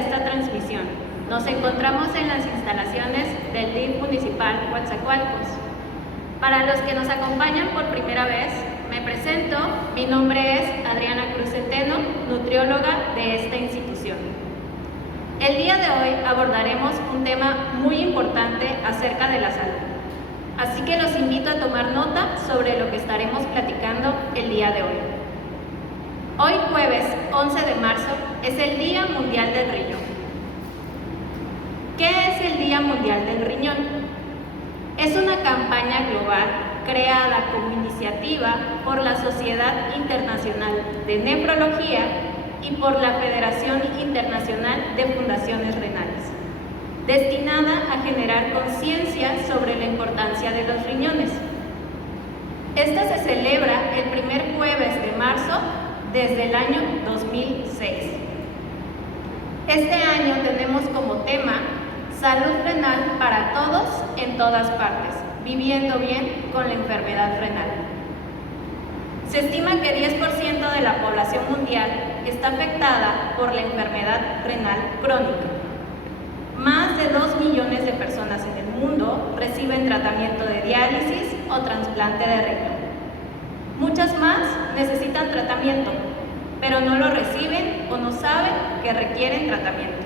esta transmisión. Nos encontramos en las instalaciones del DIF municipal Coatzacoalcos. Para los que nos acompañan por primera vez, me presento. Mi nombre es Adriana Cruz Centeno, nutrióloga de esta institución. El día de hoy abordaremos un tema muy importante acerca de la salud. Así que los invito a tomar nota sobre lo que estaremos platicando el día de hoy. Hoy jueves 11 de marzo es el Día Mundial del Riñón. ¿Qué es el Día Mundial del Riñón? Es una campaña global creada como iniciativa por la Sociedad Internacional de Nefrología y por la Federación Internacional de Fundaciones Renales, destinada a generar conciencia sobre la importancia de los riñones. Esta se celebra el primer jueves de marzo desde el año 2006. Este año tenemos como tema Salud renal para todos en todas partes, viviendo bien con la enfermedad renal. Se estima que 10% de la población mundial está afectada por la enfermedad renal crónica. Más de 2 millones de personas en el mundo reciben tratamiento de diálisis o trasplante de riñón. Muchas más necesitan tratamiento, pero no lo reciben o no saben que requieren tratamiento.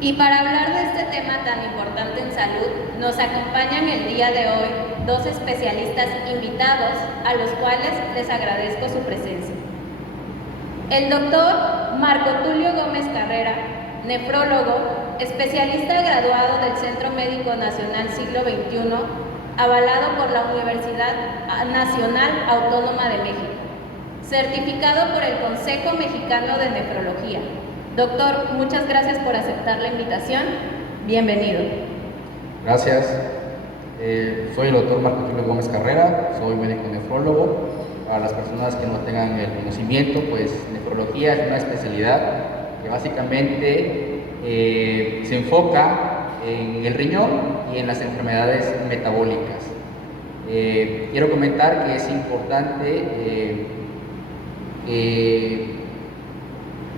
Y para hablar de este tema tan importante en salud, nos acompañan el día de hoy dos especialistas invitados, a los cuales les agradezco su presencia. El doctor Marco Tulio Gómez Carrera, nefrólogo, especialista graduado del Centro Médico Nacional Siglo XXI, avalado por la Universidad Nacional Autónoma de México, certificado por el Consejo Mexicano de Nefrología. Doctor, muchas gracias por aceptar la invitación. Bienvenido. Gracias. Soy el doctor Marco Tulio Gómez Carrera, soy médico nefrólogo. Para las personas que no tengan el conocimiento, pues nefrología es una especialidad que básicamente se enfoca en el riñón y en las enfermedades metabólicas. Quiero comentar que es importante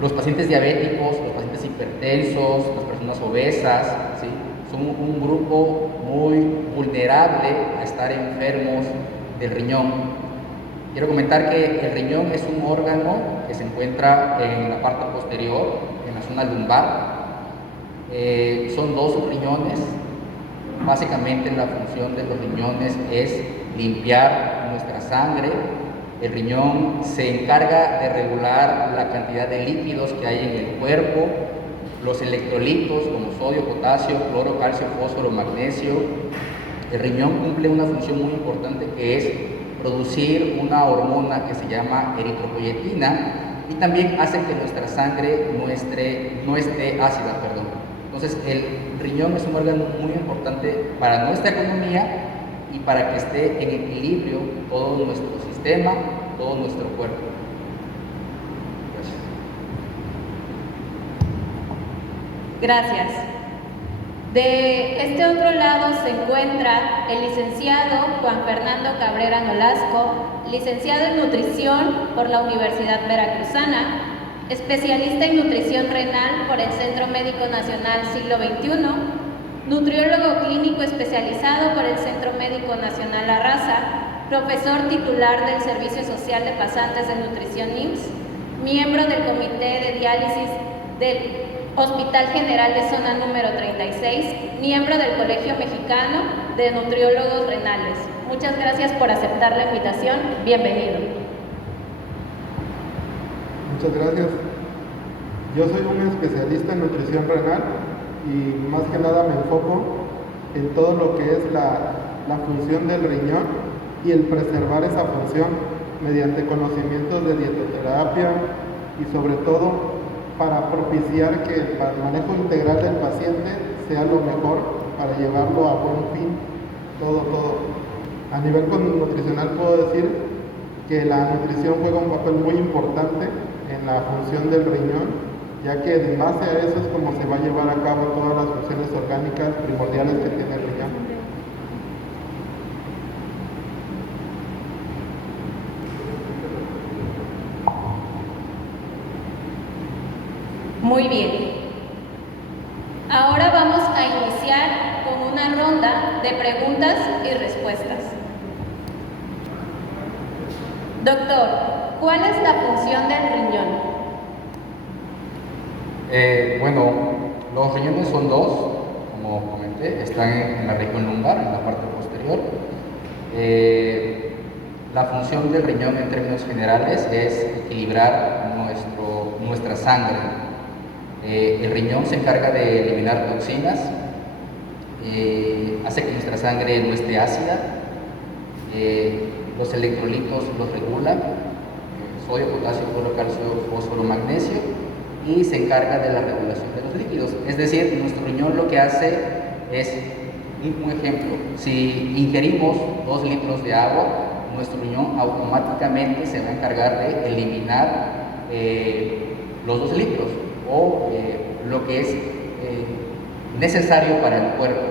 los pacientes diabéticos, los pacientes hipertensos, las personas obesas, ¿sí?, son un grupo muy vulnerable a estar enfermos del riñón. Quiero comentar que el riñón es un órgano que se encuentra en la parte posterior, en la zona lumbar. Son dos riñones. Básicamente la función de los riñones es limpiar nuestra sangre. El riñón se encarga de regular la cantidad de líquidos que hay en el cuerpo, los electrolitos como sodio, potasio, cloro, calcio, fósforo, magnesio. El riñón cumple una función muy importante, que es producir una hormona que se llama eritropoyetina, y también hace que nuestra sangre no esté ácida. Entonces el riñón es un órgano muy importante para nuestra economía y para que esté en equilibrio todo nuestro sistema, todo nuestro cuerpo. Gracias. De este otro lado se encuentra el licenciado Juan Fernando Cabrera Nolasco, licenciado en nutrición por la Universidad Veracruzana, especialista en nutrición renal por el Centro Médico Nacional Siglo XXI, nutriólogo clínico especializado por el Centro Médico Nacional La Raza, profesor titular del Servicio Social de Pasantes de Nutrición IMSS, miembro del Comité de Diálisis del Hospital General de Zona número 36, miembro del Colegio Mexicano de Nutriólogos Renales. Muchas gracias por aceptar la invitación. Bienvenido. Muchas gracias. Yo soy un especialista en nutrición renal y más que nada me enfoco en todo lo que es la función del riñón y el preservar esa función mediante conocimientos de dietoterapia y sobre todo para propiciar que el manejo integral del paciente sea lo mejor para llevarlo a buen fin, todo. A nivel nutricional puedo decir que la nutrición juega un papel muy importante en la función del riñón, ya que en base a eso es como se va a llevar a cabo todas las funciones orgánicas primordiales que tiene el riñón. Muy bien. Ahora vamos a iniciar con una ronda de preguntas y respuestas. Doctor, ¿cuál es la función del riñón? Bueno, los riñones son dos, como comenté, están en la región lumbar, en la parte posterior. La función del riñón en términos generales es equilibrar nuestra sangre. El riñón se encarga de eliminar toxinas, hace que nuestra sangre no esté ácida, los electrolitos los regula, sodio, potasio, cloro, calcio, fósforo, magnesio, y se encarga de la regulación de los líquidos. Es decir, nuestro riñón lo que hace es, un ejemplo, si ingerimos 2 litros de agua, nuestro riñón automáticamente se va a encargar de eliminar los 2 litros o lo que es necesario para el cuerpo.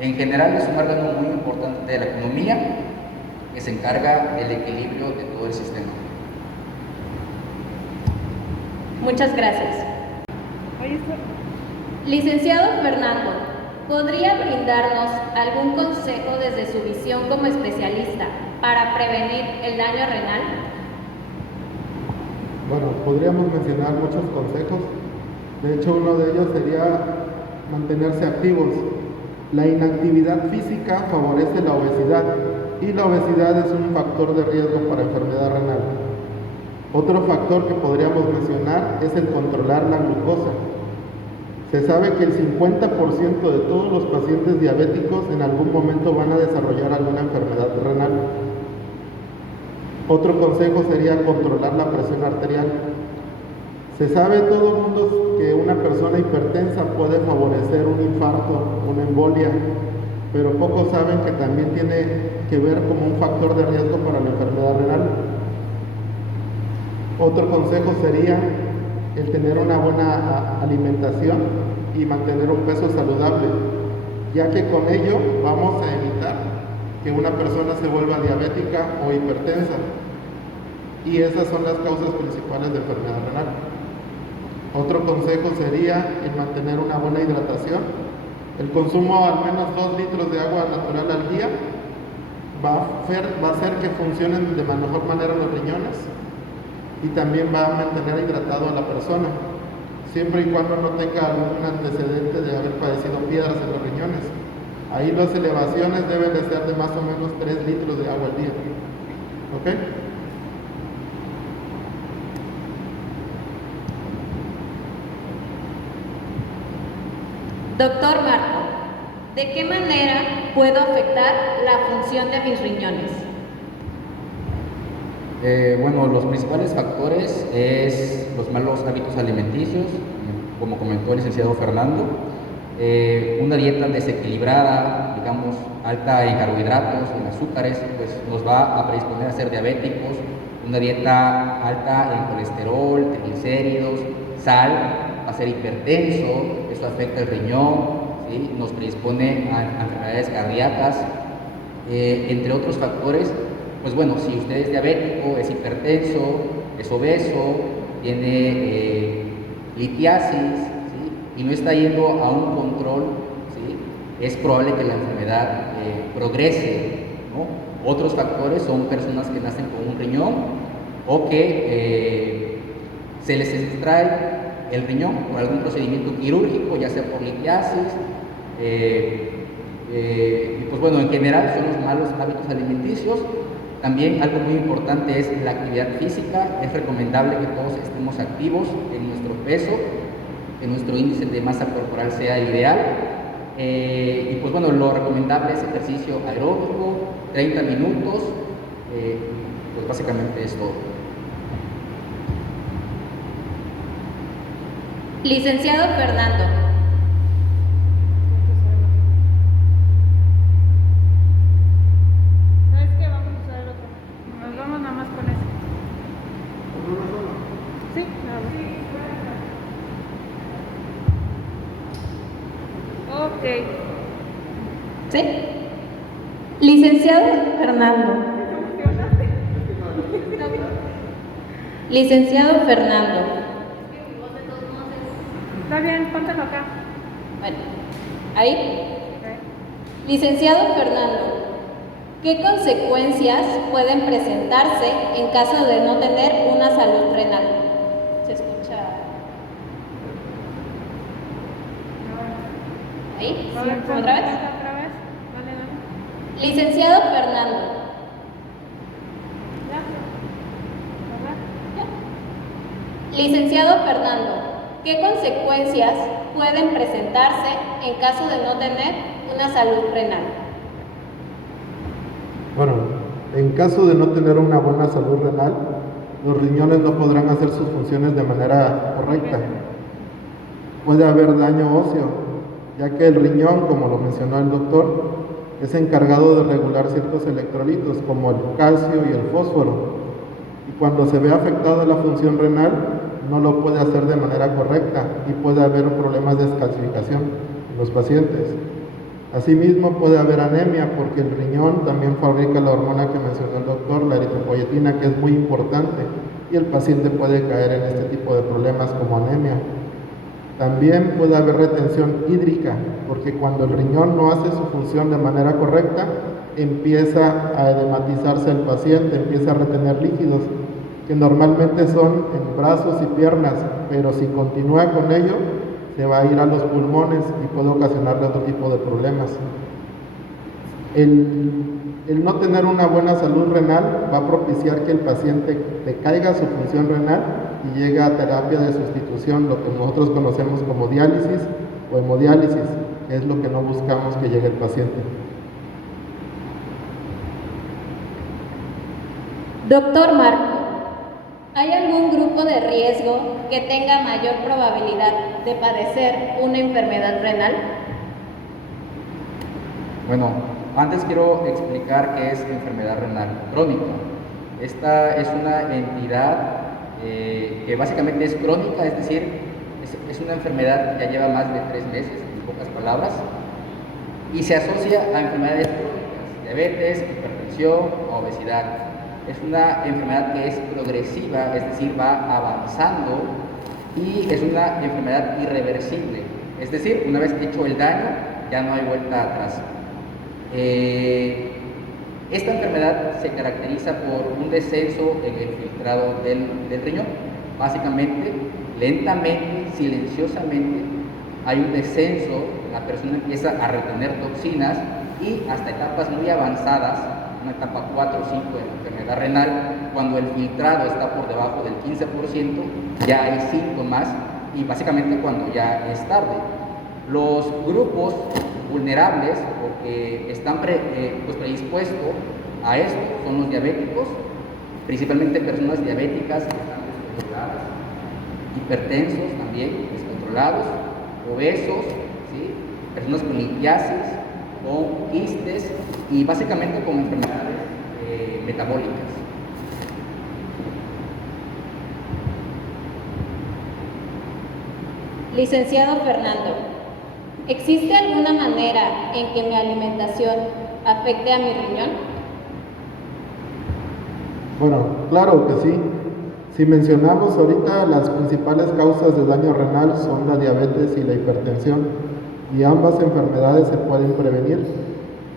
En general es un órgano muy importante de la economía que se encarga del equilibrio de todo el sistema. Muchas gracias. Licenciado Fernando, ¿podría brindarnos algún consejo desde su visión como especialista para prevenir el daño renal? Bueno, podríamos mencionar muchos consejos. De hecho, uno de ellos sería mantenerse activos. La inactividad física favorece la obesidad y la obesidad es un factor de riesgo para enfermedad renal. Otro factor que podríamos mencionar es el controlar la glucosa. Se sabe que el 50% de todos los pacientes diabéticos en algún momento van a desarrollar alguna enfermedad renal. Otro consejo sería controlar la presión arterial. Se sabe todo el mundo que una persona hipertensa puede favorecer un infarto, una embolia, pero pocos saben que también tiene que ver como un factor de riesgo para la enfermedad renal. Otro consejo sería el tener una buena alimentación y mantener un peso saludable, ya que con ello vamos a evitar que una persona se vuelva diabética o hipertensa, y esas son las causas principales de enfermedad renal. Otro consejo sería el mantener una buena hidratación. El consumo al menos 2 litros de agua natural al día va a hacer que funcionen de mejor manera los riñones y también va a mantener hidratado a la persona, siempre y cuando no tenga algún antecedente de haber padecido piedras en los riñones. Ahí las elevaciones deben de ser de más o menos 3 litros de agua al día. ¿Ok? Doctor Marco, ¿de qué manera puedo afectar la función de mis riñones? Bueno, los principales factores es los malos hábitos alimenticios, como comentó el licenciado Fernando, una dieta desequilibrada, digamos, alta en carbohidratos, en azúcares, pues nos va a predisponer a ser diabéticos, una dieta alta en colesterol, triglicéridos, sal, a ser hipertenso, eso afecta el riñón, ¿sí? Nos predispone a enfermedades cardíacas, entre otros factores. Pues bueno, si usted es diabético, es hipertenso, es obeso, tiene litiasis, ¿sí? Y no está yendo a un control, ¿sí? Es probable que la enfermedad progrese, ¿no? Otros factores son personas que nacen con un riñón o que se les extrae el riñón por algún procedimiento quirúrgico, ya sea por litiasis, y pues bueno, en general son los malos hábitos alimenticios. También algo muy importante es la actividad física. Es recomendable que todos estemos activos en nuestro peso, que nuestro índice de masa corporal sea ideal. Y pues bueno, lo recomendable es ejercicio aeróbico, 30 minutos, pues básicamente es todo. Licenciado Fernando, ¿sabes qué? Vamos a usar el otro. Nos vamos nada más con ese. Sí, nada más. Ok. ¿sí? Licenciado Fernando. Licenciado Fernando. Está bien, póntelo acá. Bueno, ahí. Licenciado Fernando, ¿qué consecuencias pueden presentarse en caso de no tener una salud renal? ¿Se escucha? ¿Ahí? A ver, ¿Otra vez? otra vez. Dale, dale. Licenciado Fernando, Ya. ¿Verdad? Licenciado Fernando, ¿qué consecuencias pueden presentarse en caso de no tener una salud renal? Bueno, en caso de no tener una buena salud renal, los riñones no podrán hacer sus funciones de manera correcta. Puede haber daño óseo, ya que el riñón, como lo mencionó el doctor, es encargado de regular ciertos electrolitos como el calcio y el fósforo. Y cuando se ve afectada la función renal, no lo puede hacer de manera correcta y puede haber problemas de descalcificación en los pacientes. Asimismo, puede haber anemia porque el riñón también fabrica la hormona que mencionó el doctor, la eritropoyetina, que es muy importante, y el paciente puede caer en este tipo de problemas como anemia. También puede haber retención hídrica, porque cuando el riñón no hace su función de manera correcta, empieza a edematizarse el paciente, empieza a retener líquidos, que normalmente son en brazos y piernas, pero si continúa con ello, se va a ir a los pulmones y puede ocasionarle otro tipo de problemas. El no tener una buena salud renal va a propiciar que el paciente decaiga su función renal y llegue a terapia de sustitución, lo que nosotros conocemos como diálisis o hemodiálisis, que es lo que no buscamos que llegue el paciente. Doctor Marco, ¿hay algún grupo de riesgo que tenga mayor probabilidad de padecer una enfermedad renal? Bueno, antes quiero explicar qué es enfermedad renal crónica. Esta es una entidad que básicamente es crónica, es decir, es una enfermedad que ya lleva más de 3 meses, en pocas palabras, y se asocia a enfermedades crónicas, diabetes, hipertensión, obesidad. Es una enfermedad que es progresiva, es decir, va avanzando, y es una enfermedad irreversible, es decir, una vez hecho el daño, ya no hay vuelta atrás. Esta enfermedad se caracteriza por un descenso en el filtrado del riñón. Básicamente, lentamente, silenciosamente, hay un descenso, la persona empieza a retener toxinas y hasta etapas muy avanzadas, una etapa 4 o 5 de la enfermedad renal, cuando el filtrado está por debajo del 15%, ya hay síntomas y básicamente cuando ya es tarde. Los grupos vulnerables o que están predispuestos a esto son los diabéticos, principalmente personas diabéticas que están descontroladas, hipertensos también descontrolados, obesos, ¿sí? Personas con litiasis, con quistes y básicamente con enfermedades metabólicas. Licenciado Fernando, ¿existe alguna manera en que mi alimentación afecte a mi riñón? Bueno, claro que sí. Si mencionamos ahorita, las principales causas de daño renal son la diabetes y la hipertensión, y ambas enfermedades se pueden prevenir.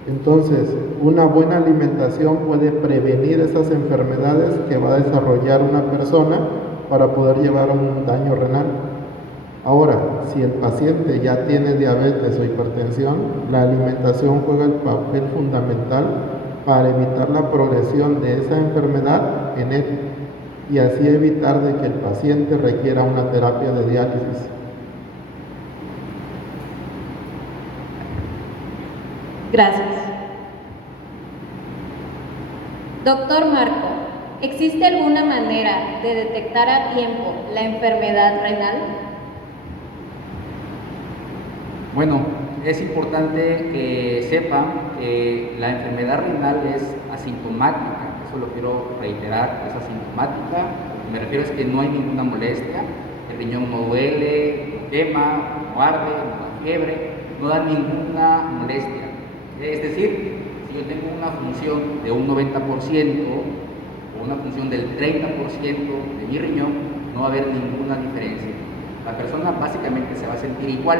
Entonces, una buena alimentación puede prevenir esas enfermedades que va a desarrollar una persona para poder llevar un daño renal. Ahora, si el paciente ya tiene diabetes o hipertensión, la alimentación juega el papel fundamental para evitar la progresión de esa enfermedad en él y así evitar de que el paciente requiera una terapia de diálisis. Gracias. Doctor Marco, ¿existe alguna manera de detectar a tiempo la enfermedad renal? Bueno, es importante que sepan que la enfermedad renal es asintomática, eso lo quiero reiterar, es asintomática. Me refiero es que no hay ninguna molestia, el riñón no duele, no quema, no arde, no da fiebre, no da ninguna molestia. Es decir, si yo tengo una función de un 90% o una función del 30% de mi riñón, no va a haber ninguna diferencia. La persona básicamente se va a sentir igual.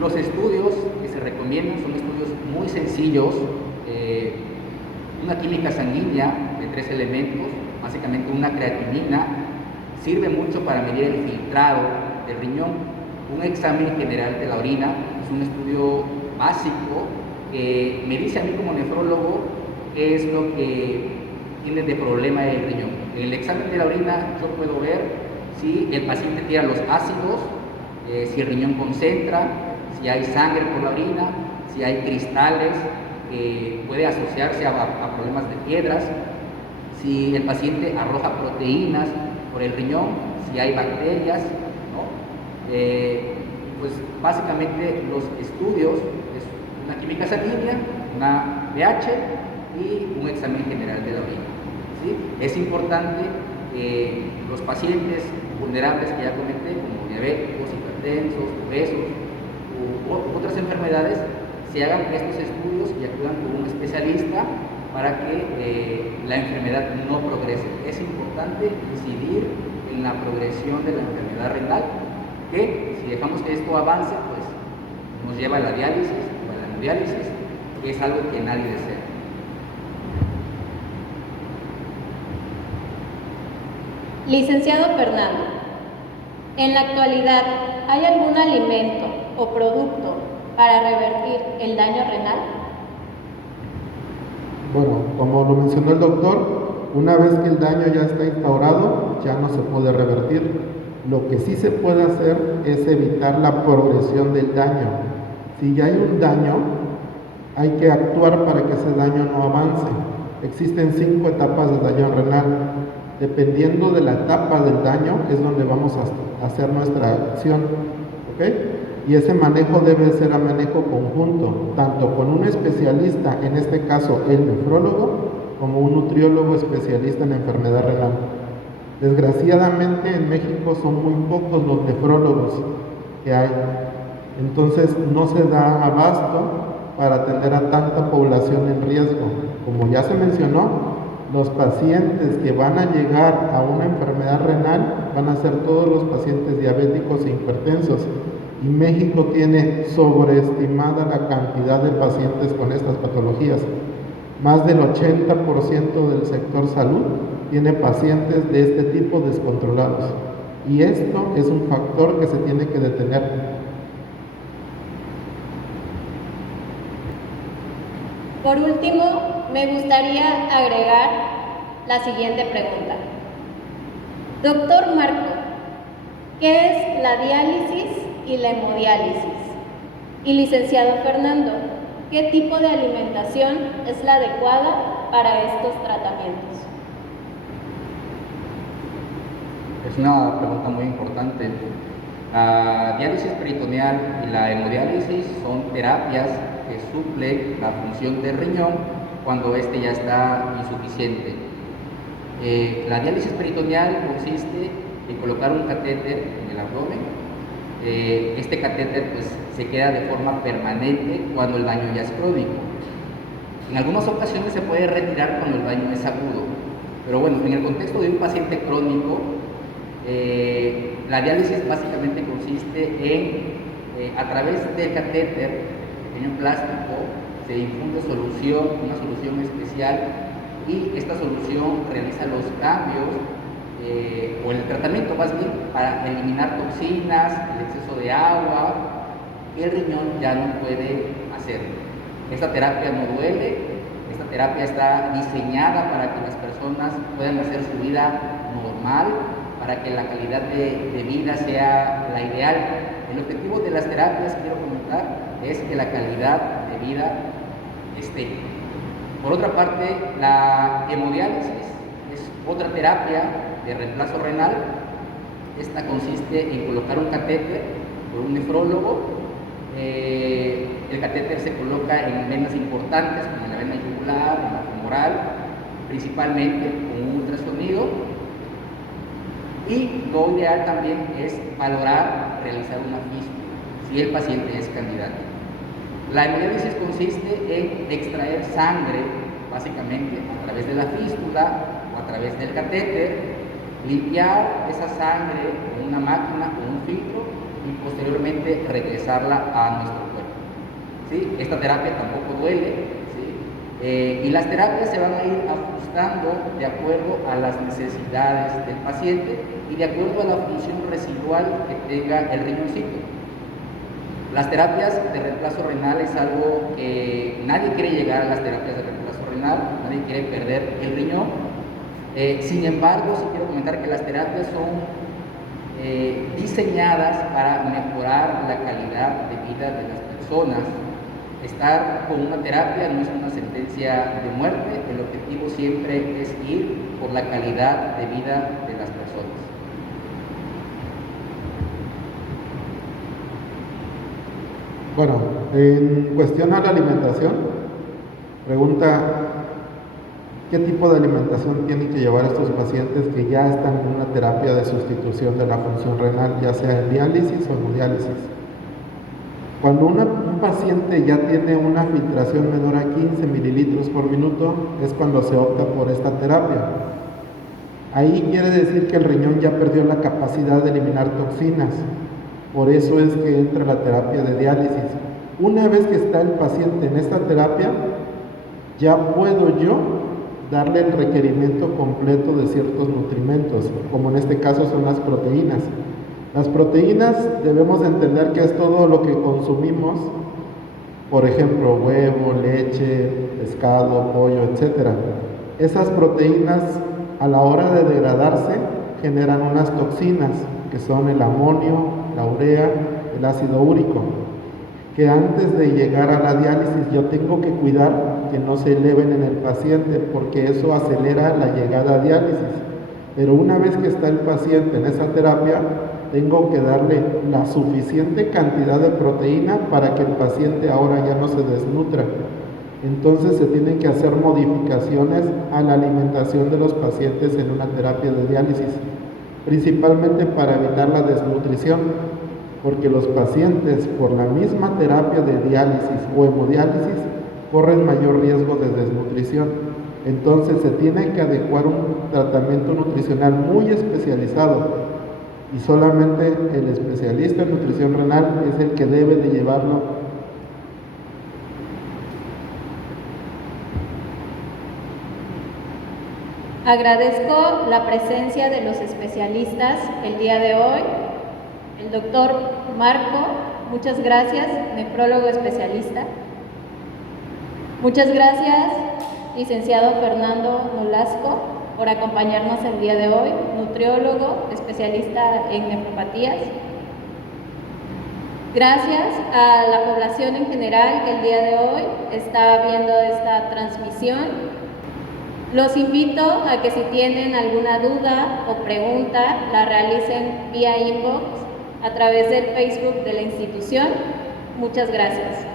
Los estudios que se recomiendan son estudios muy sencillos, una química sanguínea de 3 elementos, básicamente una creatinina, sirve mucho para medir el filtrado del riñón. Un examen general de la orina es un estudio básico que me dice a mí como nefrólogo qué es lo que tiene de problema el riñón. En el examen de la orina yo puedo ver si el paciente tira los ácidos, si el riñón concentra, si hay sangre por la orina, si hay cristales que puede asociarse a problemas de piedras, si el paciente arroja proteínas por el riñón, si hay bacterias, ¿no? Pues básicamente los estudios es una química sanguínea, una pH y un examen general de la orina, ¿sí? Es importante que los pacientes vulnerables que ya comenté, como diabéticos, hipertensos, obesos u otras enfermedades, se hagan estos estudios y acudan con un especialista para que la enfermedad no progrese. Es importante incidir en la progresión de la enfermedad renal, que si dejamos que esto avance, pues nos lleva a la diálisis o a la hemodiálisis, que es algo que nadie desea. Licenciado Fernando, en la actualidad, ¿hay algún alimento o producto para revertir el daño renal? Bueno, como lo mencionó el doctor, una vez que el daño ya está instaurado, ya no se puede revertir. Lo que sí se puede hacer es evitar la progresión del daño. Si ya hay un daño, hay que actuar para que ese daño no avance. Existen 5 etapas de daño renal. Dependiendo de la etapa del daño es donde vamos a hacer nuestra acción, ¿ok? Y ese manejo debe ser a manejo conjunto, tanto con un especialista, en este caso el nefrólogo, como un nutriólogo especialista en enfermedad renal. Desgraciadamente en México son muy pocos los nefrólogos que hay, entonces no se da abasto para atender a tanta población en riesgo. Como ya se mencionó, los pacientes que van a llegar a una enfermedad renal van a ser todos los pacientes diabéticos e hipertensos. Y México tiene sobreestimada la cantidad de pacientes con estas patologías. Más del 80% del sector salud tiene pacientes de este tipo descontrolados. Y esto es un factor que se tiene que detener. Por último, me gustaría agregar la siguiente pregunta. Doctor Marco, ¿qué es la diálisis y la hemodiálisis? Y licenciado Fernando, ¿qué tipo de alimentación es la adecuada para estos tratamientos? Es una pregunta muy importante. La diálisis peritoneal y la hemodiálisis son terapias que suplen la función del riñón cuando éste ya está insuficiente. La diálisis peritoneal consiste en colocar un catéter en el abdomen. Este catéter pues, se queda de forma permanente cuando el daño ya es crónico. En algunas ocasiones se puede retirar cuando el daño es agudo, pero bueno, en el contexto de un paciente crónico, la diálisis básicamente consiste en, a través del catéter, pequeño plástico, se infunde una solución especial, y esta solución realiza los cambios o el tratamiento más bien para eliminar toxinas, el exceso de agua que el riñón ya no puede hacer. Esta terapia no duele, esta terapia está diseñada para que las personas puedan hacer su vida normal, para que la calidad de vida sea la ideal. El objetivo de las terapias, quiero comentar, es que la calidad de vida esté. Por otra parte, la hemodiálisis es otra terapia de reemplazo renal. Esta consiste en colocar un catéter por un nefrólogo. El catéter se coloca en venas importantes, como en la vena yugular, en la femoral, principalmente con un ultrasonido. Y lo ideal también es valorar realizar una fístula, si el paciente es candidato. La hemodiálisis consiste en extraer sangre, básicamente a través de la fístula o a través del catéter, limpiar esa sangre con una máquina o un filtro y posteriormente regresarla a nuestro cuerpo. ¿Sí? Esta terapia tampoco duele, ¿sí? Y las terapias se van a ir ajustando de acuerdo a las necesidades del paciente y de acuerdo a la función residual que tenga el riñoncito. Las terapias de reemplazo renal es algo que nadie quiere llegar a las terapias de reemplazo renal, nadie quiere perder el riñón. Sin embargo, sí quiero comentar que las terapias son diseñadas para mejorar la calidad de vida de las personas. Estar con una terapia no es una sentencia de muerte, el objetivo siempre es ir por la calidad de vida de las personas. Bueno, en cuestión a la alimentación, pregunta, ¿qué tipo de alimentación tienen que llevar estos pacientes que ya están en una terapia de sustitución de la función renal, ya sea en diálisis o hemodiálisis? Cuando un paciente ya tiene una filtración menor a 15 mililitros por minuto, es cuando se opta por esta terapia. Ahí quiere decir que el riñón ya perdió la capacidad de eliminar toxinas. Por eso es que entra la terapia de diálisis. Una vez que está el paciente en esta terapia, ya puedo yo darle el requerimiento completo de ciertos nutrimentos, como en este caso son las proteínas. Las proteínas debemos entender que es todo lo que consumimos, por ejemplo, huevo, leche, pescado, pollo, etc. Esas proteínas a la hora de degradarse generan unas toxinas que son el amonio, la urea, el ácido úrico, que antes de llegar a la diálisis yo tengo que cuidar que no se eleven en el paciente porque eso acelera la llegada a diálisis. Pero una vez que está el paciente en esa terapia, tengo que darle la suficiente cantidad de proteína para que el paciente ahora ya no se desnutra. Entonces se tienen que hacer modificaciones a la alimentación de los pacientes en una terapia de diálisis, principalmente para evitar la desnutrición, porque los pacientes por la misma terapia de diálisis o hemodiálisis corren mayor riesgo de desnutrición. Entonces se tiene que adecuar un tratamiento nutricional muy especializado y solamente el especialista en nutrición renal es el que debe de llevarlo. Agradezco la presencia de los especialistas el día de hoy. El doctor Marco, muchas gracias, nefrólogo especialista. Muchas gracias, licenciado Fernando Nolasco, por acompañarnos el día de hoy, nutriólogo, especialista en nefropatías. Gracias a la población en general que el día de hoy está viendo esta transmisión. Los invito a que si tienen alguna duda o pregunta, la realicen vía inbox a través del Facebook de la institución. Muchas gracias.